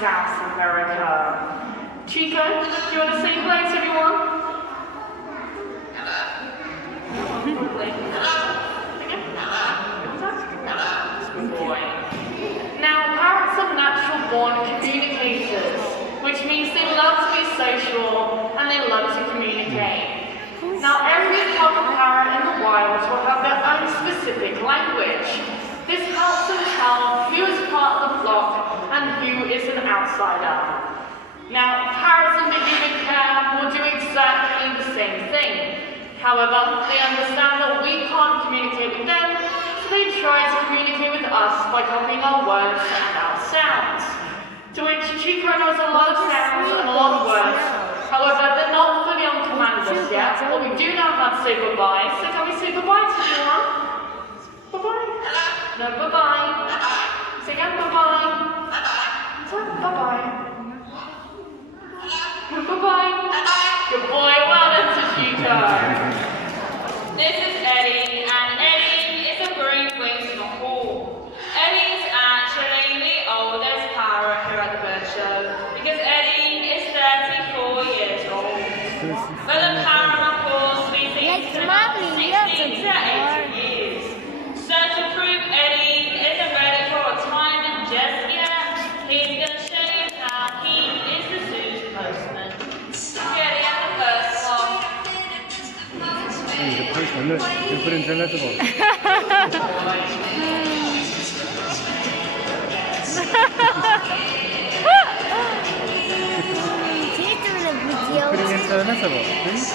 South America. Chico, do you want to say hello to everyone? Good boy. Now, parrots are natural-born communicators, which means they love to be social and they love to communicate. Now, every type of parrot in the wild will have their own specific language. This helps them tell who is part of the flock and who is an outsider. Now, parrots in the human care will do exactly the same thing. However, they understand that we can't communicate with them, so they try to communicate with us by copying our words and our sounds. To which Chico knows a lot of sounds and a lot of words. However, they're not fully on command just yet, but we do know how to say goodbye, so can we say goodbye to everyone? Bye-bye. No, bye-bye. Say again, bye-bye. Bye-bye. Bye-bye. Good boy, well done to Chico. This is Eddie, and Eddie is a green-winged macaw. Eddie's actually the oldest parrot here at the bird show, because Eddie is 34 years old. But the parrot macaw species is about 60 to 80 years. So to prove Eddie isn't ready for retirement just yet, he's going to show you how he is the zoo's postman. Eddie at the first one. He's a postman, look, you put into a letterbox. Put it into a letterbox, please.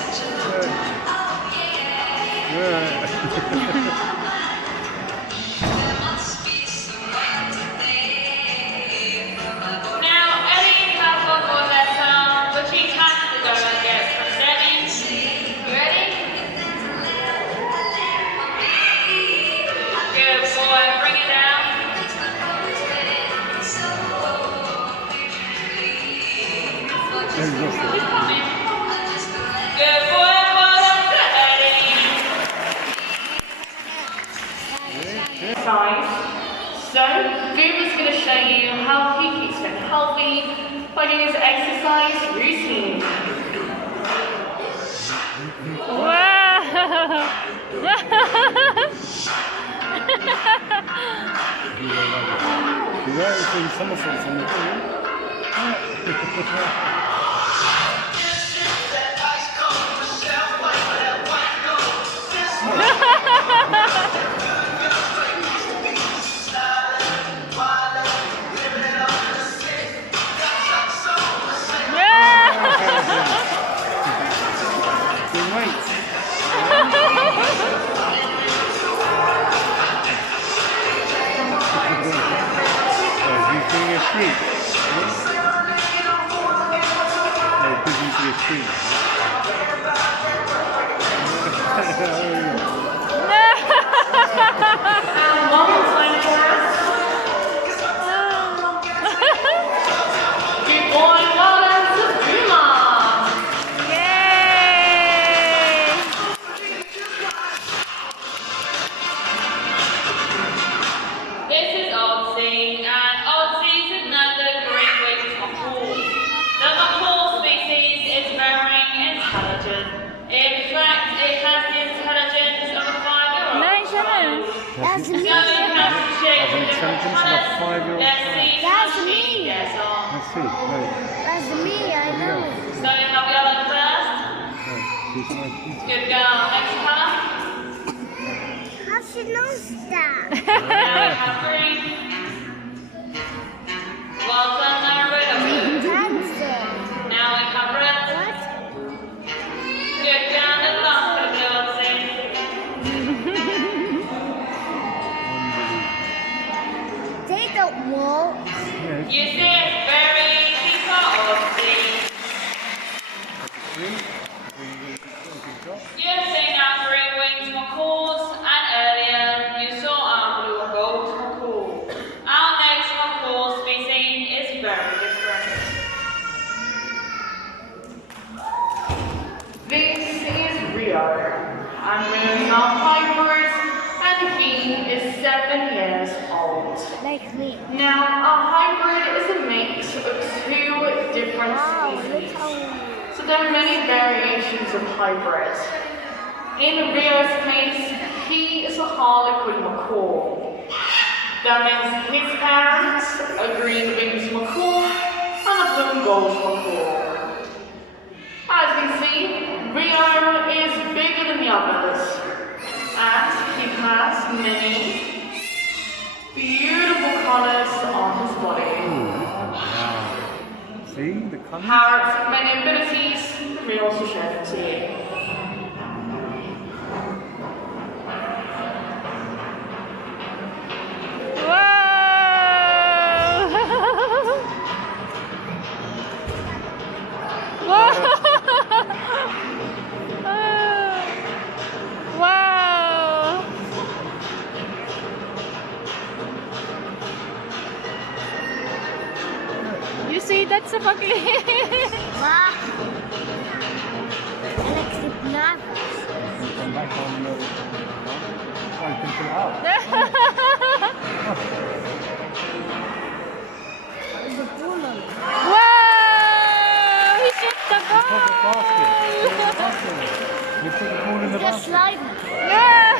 Now, Eddie has one more letter, which he has to go and get from Eddie. You ready? Good boy, bring it down. He's coming. Good boy, well done to Eddie. Size. So, Boomer's going to show you how he keeps fit healthy by doing his exercise routine. Wow! You're right, doing somersaults on the pool. Doing weights. He's doing a treat. Oh, busy to a treat. And one more time for us. Good boy, well done to Boomer. Yay! This is Odsy, and Odsy is another green-winged macaw. The macaw species is very intelligent. In fact, it has the intelligence of a 5-year-old. Nice, child. That's me. So it has to change Has an in different intelligence of a colours. 5-year-old Let's child. see how That's she me. gets on. Let's see. No. That's me, I know. Starting off yellow first. No. She's nice. Good girl. Next colour. How she knows that? Now we have green. Well done there, red of blue. Now we have red. Good down the bump of the Odsy. They don't walk. Yes. You see, it's very easy for Odsy. Green. You've seen our green-winged macaws, and earlier you saw our blue and gold macaw. Our next macaw species is very different. This is Rio. I'm Rio's our hybrid, and he is 7 years old. Like me. Now, a hybrid is a mix of there are many variations of hybrid. In Rio's case, he is a harlequin macaw. That means his parents are green-winged macaw and a blue and gold macaw. As you can see, Rio is bigger than the others, and he has many beautiful colours on his body. Wow. See the colours? Parrots have many abilities, and we also share them to you. Wow! You see, that's a fucking. Wow. Electric nervous. Come back on the... Oh, you can pull it out. There's a pool on it. Wow! He shot the Put the basket. Put the ball! basket. You put the ball in the Just basket. sliding. Yeah!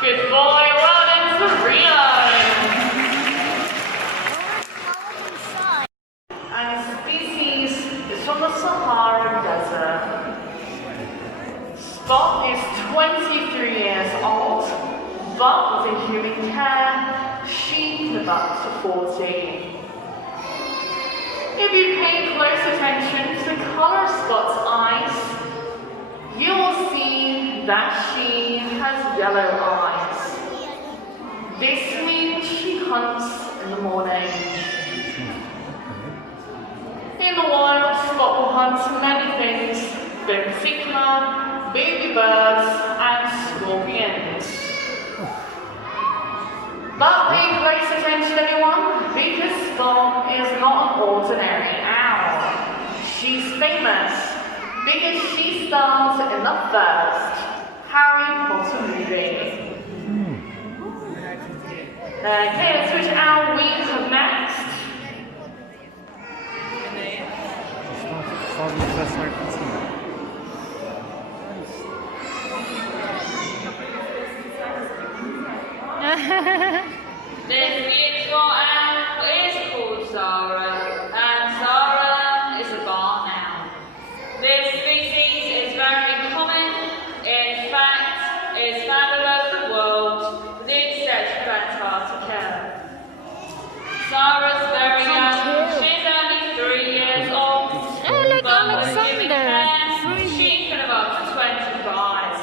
Good boy, well done to Rio. Inside. And species is from the Sahara Desert. Spot is 23 years old, but with a human care, she lives up to 40. If you pay close attention to the color of Spot's eyes, you will see that she has yellow eyes. This means she hunts in the morning. In the wild, Spot will hunt many things, but in particular, baby birds and scorpions. But pay close attention, everyone, because Spot is not an ordinary owl. She's famous because she stars in the first Harry Potter movie. Okay, let's switch owl we have next. Start with the best way possible. This beautiful owl is called Zara, and Zara is a barn owl. This species is very common. In fact, it's found all over the world, with the exception of Antarctica. Zara's very young. She's only 3 years old. Oh, like But with Alexander. human care, she can live up to 25.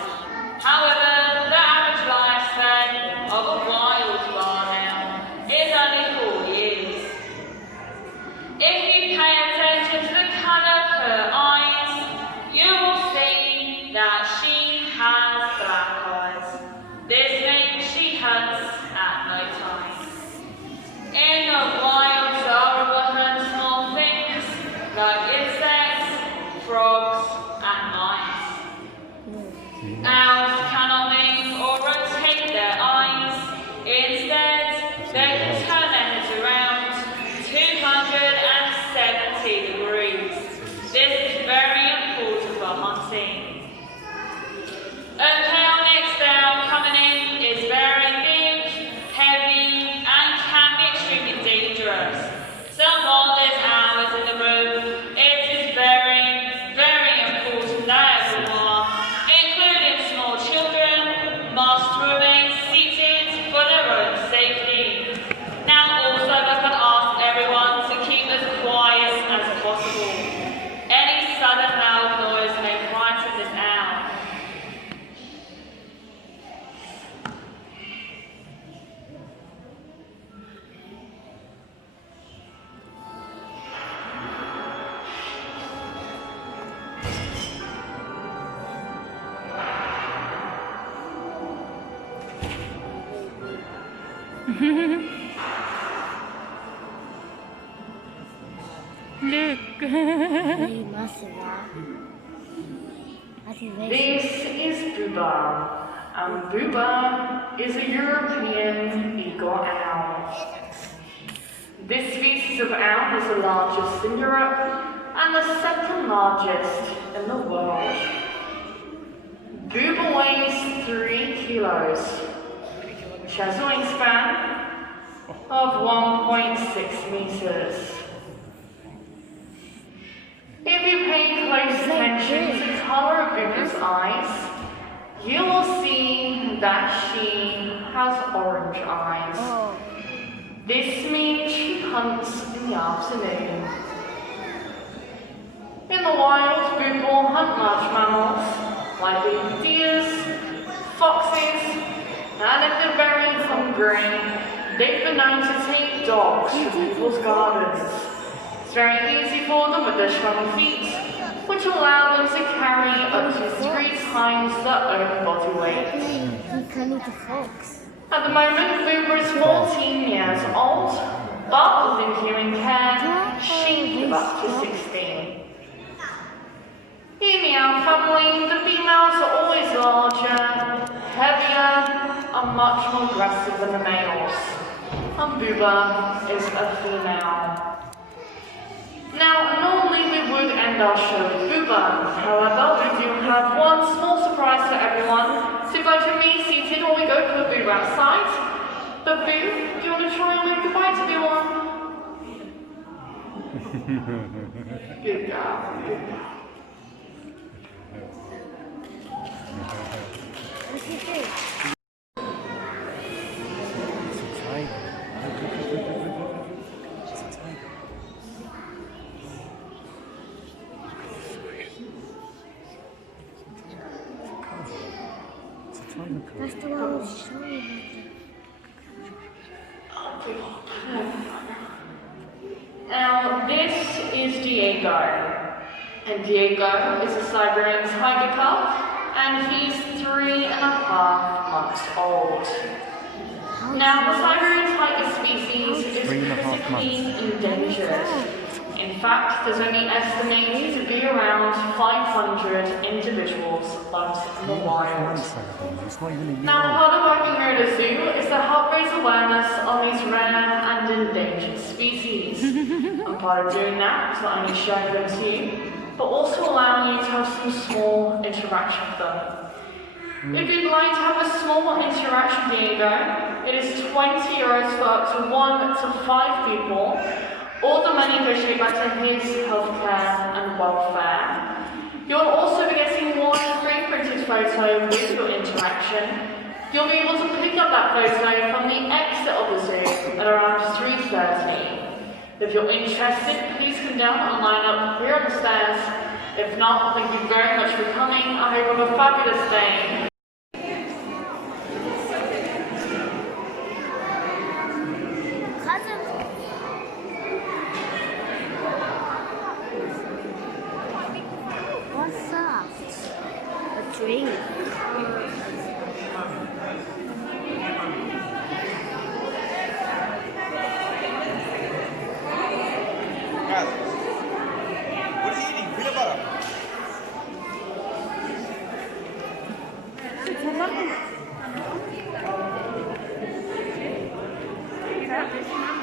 However, the average lifespan of a wild barn owl is only 4 years. If you pay attention to the colour of her eyes, you will see that she has black eyes. This means she hunts at night time. In the wild, Zara will hunt small things like insects, frogs, and mice. Owls cannot move or rotate their eyes. Instead, they can turn their heads around 270 degrees. This is very important for hunting. Okay, our next owl coming in is very big, heavy, and can be extremely dangerous. So while this owl is in the room, it is very, very important that everyone, including small children, must remain seated for their own safety. Now also I can ask everyone to keep as quiet as possible. Any sudden loud noise may frighten this owl. Look. Very massive. I think very This is Booba, and Booba is a European eagle owl. This species of owl is the largest in Europe and the second largest in the world. Booba weighs 3 kilos, which has a wingspan of 1.6 meters. If you pay close attention to the color of Booba's eyes, you will see that she has orange eyes. This means she hunts in the afternoon. In the wild, Booba will hunt large mammals like baby deers, foxes, and if they're very hungry, they've been known to take dogs to people's gardens. It's very easy for them with their strong feet, which allow them to carry up to 3 times their own body weight. He can eat the fox. At the moment, Booba is 14 years old, but with human care, she is up to 16. In the owl family, the females are always larger, heavier, and much more aggressive than the males. And Booba is a female. Now, normally we would end our show with Booba. However, we do have one small surprise for everyone. So go to me seated while we go put Booba outside. But Boo, do you want to try and wave goodbye to everyone? Good girl, good girl. What's he do? That's the one I was showing you. Now, this is Diego. And Diego is a Siberian tiger cub, and he's 3.5 months old. Now, the Siberian tiger species is critically endangered. In fact, there's only estimated to be around 500 individuals left in the wild. Now, part of working here at a zoo is to help raise awareness on these rare and endangered species. And part of doing that is not only showing them to you, but also allowing you to have some small interaction with them. If you'd like to have a small interaction with Diego, it is 20 euros for up to 1 to 5 people. All the money goes straight back to his healthcare and welfare. You'll also be getting one free printed photo with your interaction. You'll be able to pick up that photo from the exit of the zoo at around 3:30. If you're interested, please come down and line up here on the stairs. If not, thank you very much for coming. I hope you have a fabulous day. What's up? A drink. What are you eating? Peanut butter. You have this one?